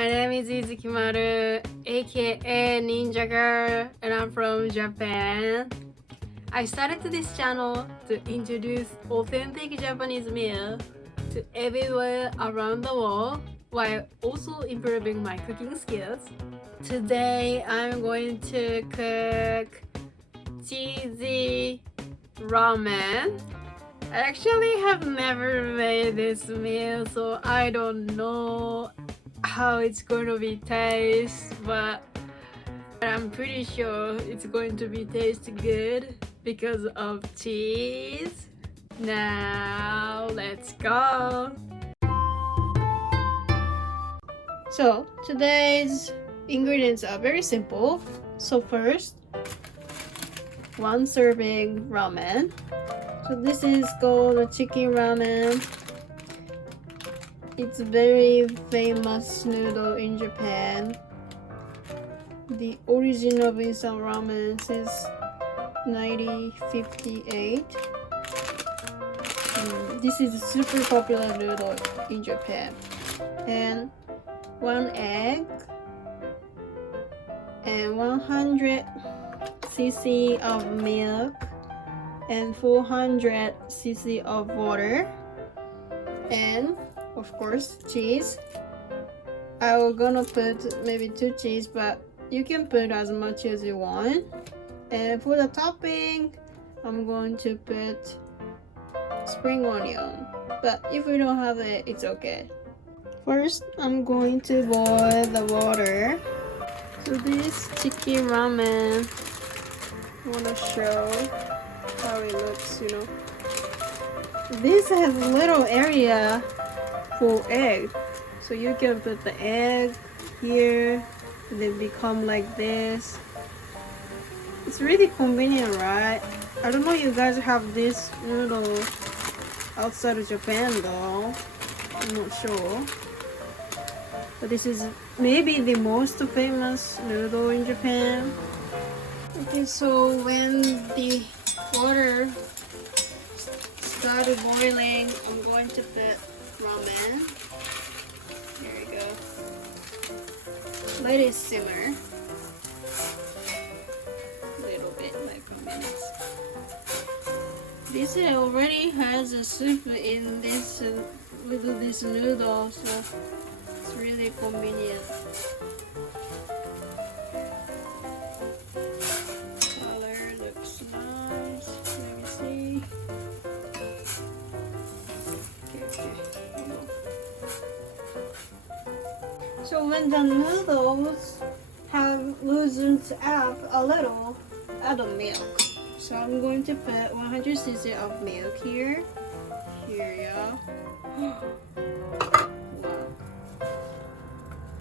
my name is Izukimaru, aka Ninja Girl, and I'm from Japan. I started this channel to introduce authentic Japanese meal to everywhere around the world while also improving my cooking skills. Today I'm going to cook cheesy ramen. I actually have never made this meal, so I don't know how it's going to be taste, but I'm pretty sure it's going to be taste good because of cheese. Now let's go. So today's ingredients are very simple. So first, 1 serving ramen. So this is called a chicken ramen. It's a very famous noodle in Japan. The origin of instant ramen is 1958. This is a super popular noodle in Japan. And 1 egg and 100 cc of milk and 400 cc of water, and of course cheese. I was gonna put maybe 2 cheese, but you can put as much as you want. And for the topping, I'm going to put spring onion, but if we don't have it, it's okay. First, I'm going to boil the water. So this chicken ramen, I want to show how it looks, This has a little area for egg, so you can put the egg here, and then become like this. It's really convenient, right? I don't know if you guys have this noodle outside of Japan though. I'm not sure. But this is maybe the most famous noodle in Japan. Okay, so when the water started boiling, I'm going to put ramen. There we go. Let it simmer a little bit, like a minute. This already has a soup in this with this noodle, so it's really convenient. So when the noodles have loosened up a little, add the milk. So I'm going to put 100 cc of milk here. Here, yeah. Wow.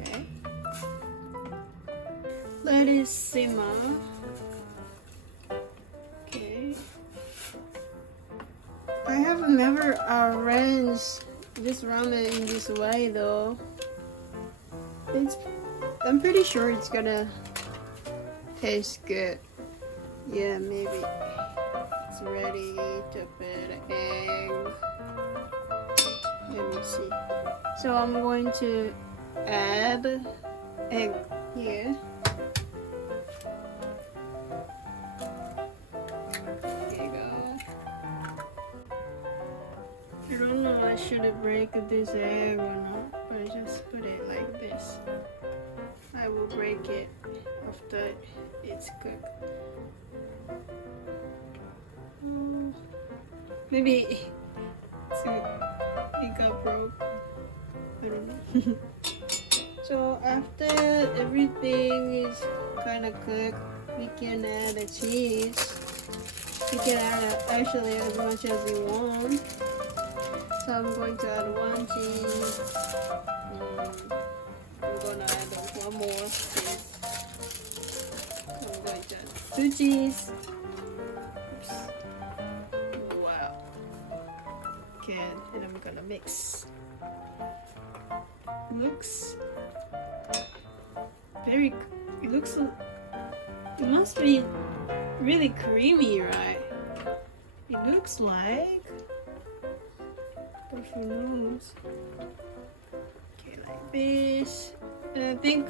Okay. Let it simmer. Okay. I have never arranged this ramen in this way though. I'm pretty sure it's gonna taste good. Yeah, maybe it's ready to put egg. Let me see. So I'm going to add egg here. There you go. I don't know I should break this egg or not, but I just put it like this. I will break it after it's cooked. Maybe it got broke. I don't know. So after everything is kind of cooked, we can add a cheese. You can add actually as much as you want. So I'm going to add 1 cheese. I'm gonna add 1 more cheese. So I'm going to add 2 cheese. Oops. Wow. Okay, and I'm gonna mix. It must be really creamy, right? It looks like, but who knows? Okay, like this. And I think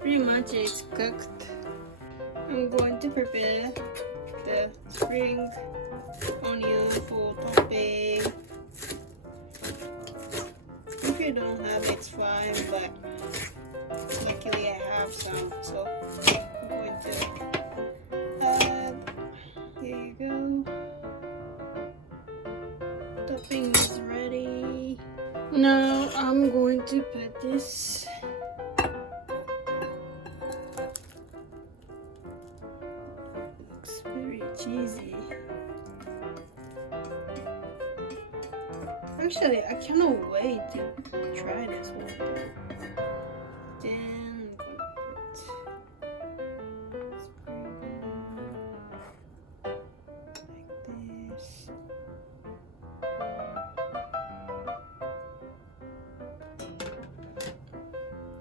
pretty much it's cooked. I'm going to prepare the spring onion for topping. If you don't have it's fine, but luckily I have some, so I'm going to add. Here you go. Topping is ready. Now I'm going to put this very cheesy. Actually, I cannot wait to try this one. Then I'm gonna put like this.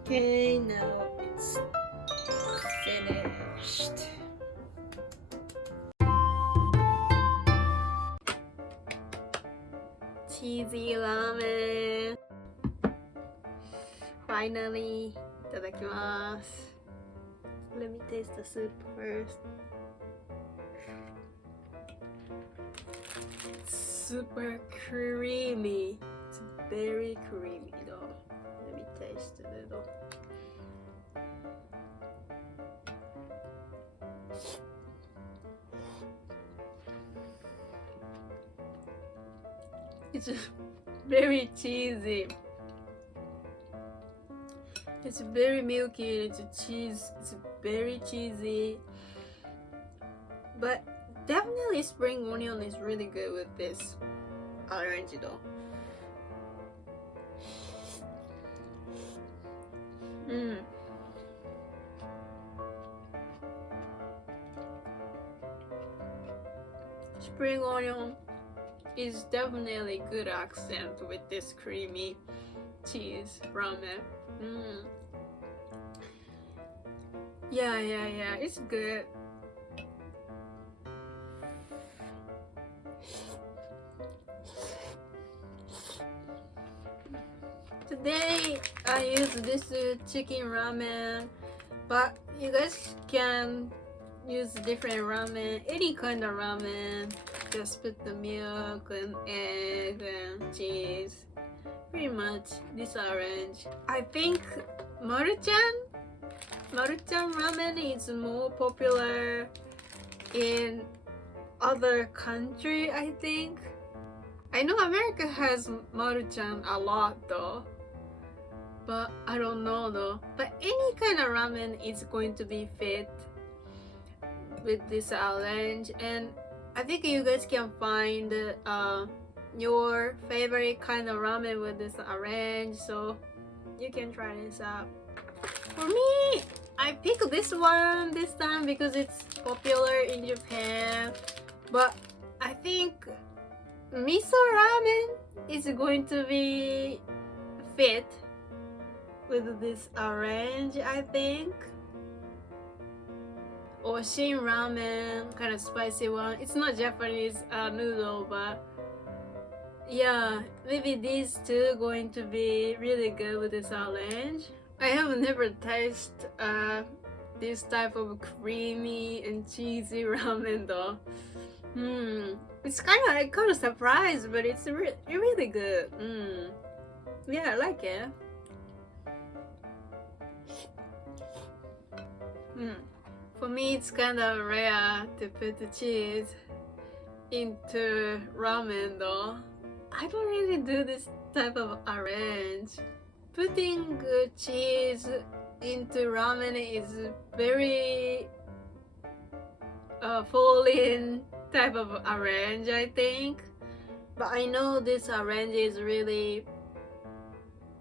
Okay, now it's finished. Cheesy ramen. Finally, いただきます。Let me taste the soup first. It's super creamy. It's very creamy though. Let me taste a little. It's very cheesy. It's very milky. It's cheese. It's very cheesy. But definitely spring onion is really good with this orange though. Spring onion is definitely good accent with this creamy cheese ramen. Yeah, it's good. Today I use this chicken ramen, but you guys can use different ramen, any kind of ramen. Just put the milk and egg and cheese. Pretty much this orange. I think Maruchan ramen is more popular in other country, I think. I know America has Maruchan a lot though, but I don't know though. But any kind of ramen is going to be fit with this orange, and I think you guys can find your favorite kind of ramen with this orange, so you can try this out. For me, I picked this one this time because it's popular in Japan, but I think miso ramen is going to be fit with this orange, I think. Or shin ramen, kind of spicy one. It's not Japanese noodle, but yeah, maybe these two going to be really good with this orange. I have never tasted this type of creamy and cheesy ramen though. It's kind of surprised, but it's really good. Yeah, I like it. For me, it's kind of rare to put the cheese into ramen though. I don't really do this type of arrange. Putting cheese into ramen is very foreign type of arrange, I think. But I know this arrange is really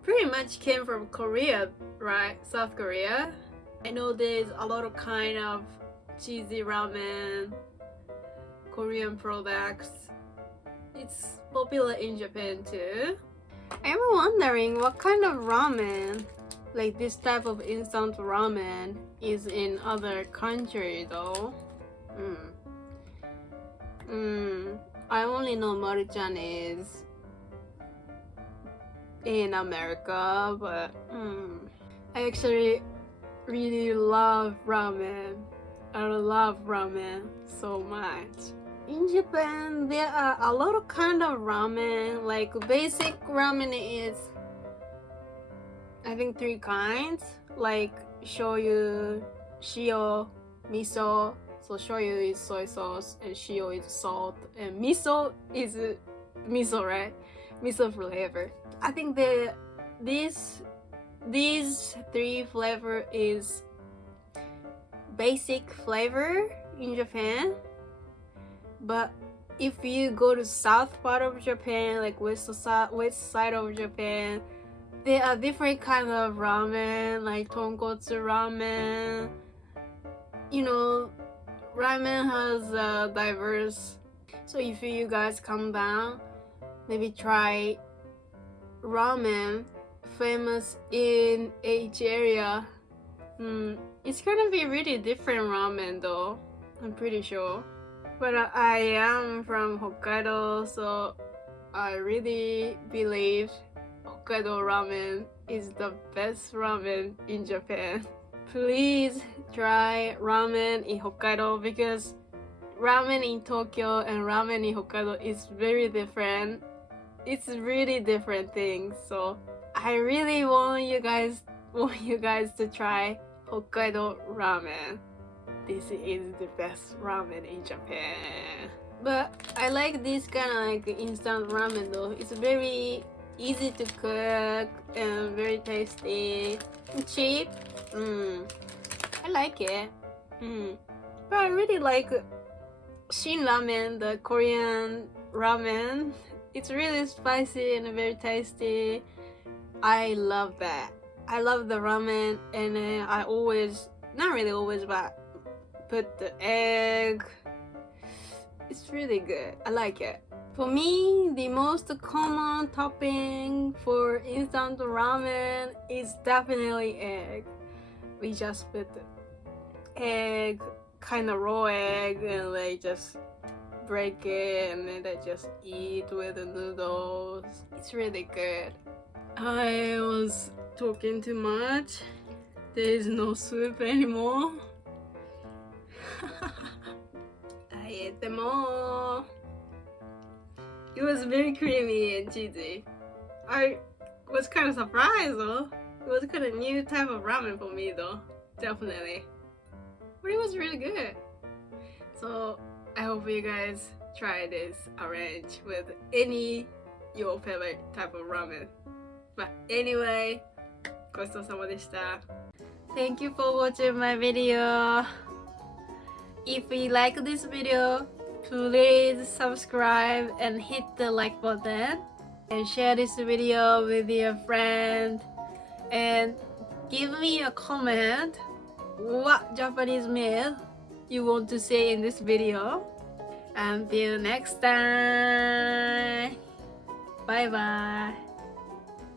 pretty much came from Korea, right? South Korea. I know there's a lot of kind of cheesy ramen, Korean products. It's popular in Japan too. I'm wondering what kind of ramen, like this type of instant ramen, is in other countries though. I only know Maruchan is in America, but I actually really love ramen. I love ramen so much. In Japan, there are a lot of kind of ramen. Like basic ramen is, I think, 3 kinds. Like shoyu, shio, miso. So shoyu is soy sauce, and shio is salt, and miso is miso, right? Miso flavor. I think these 3 flavor is basic flavor in Japan. But if you go to south part of Japan, like west side of Japan, there are different kind of ramen, like tonkotsu ramen. You know, ramen has diverse. So if you guys come down, maybe try ramen famous in each area. It's gonna be really different ramen though, I'm pretty sure. But I am from Hokkaido, so I really believe Hokkaido ramen is the best ramen in Japan. Please try ramen in Hokkaido, because ramen in Tokyo and ramen in Hokkaido is very different. It's really different things. So I really want you guys to try Hokkaido ramen. This is the best ramen in Japan. But I like this kind of like instant ramen though. It's very easy to cook and very tasty and cheap. I like it. But I really like Shin ramen, the Korean ramen. It's really spicy and very tasty. I love that. I love the ramen, and I always, not really always, but put the egg. It's really good. I like it. For me, the most common topping for instant ramen is definitely egg. We just put the egg, kind of raw egg, and like just break it, and then I just eat with the noodles. It's really good. I was talking too much. There is no soup anymore. I ate them all. It was very creamy and cheesy. I was kind of surprised though. It was kind of new type of ramen for me though, definitely. But it was really good. So I hope you guys try this arrange with any your favorite type of ramen. But anyway, ごちそうさまでした。Thank you for watching my video. If you like this video, please subscribe and hit the like button and share this video with your friend, and give me a comment what Japanese meal you want to see in this video. Until next time, bye bye.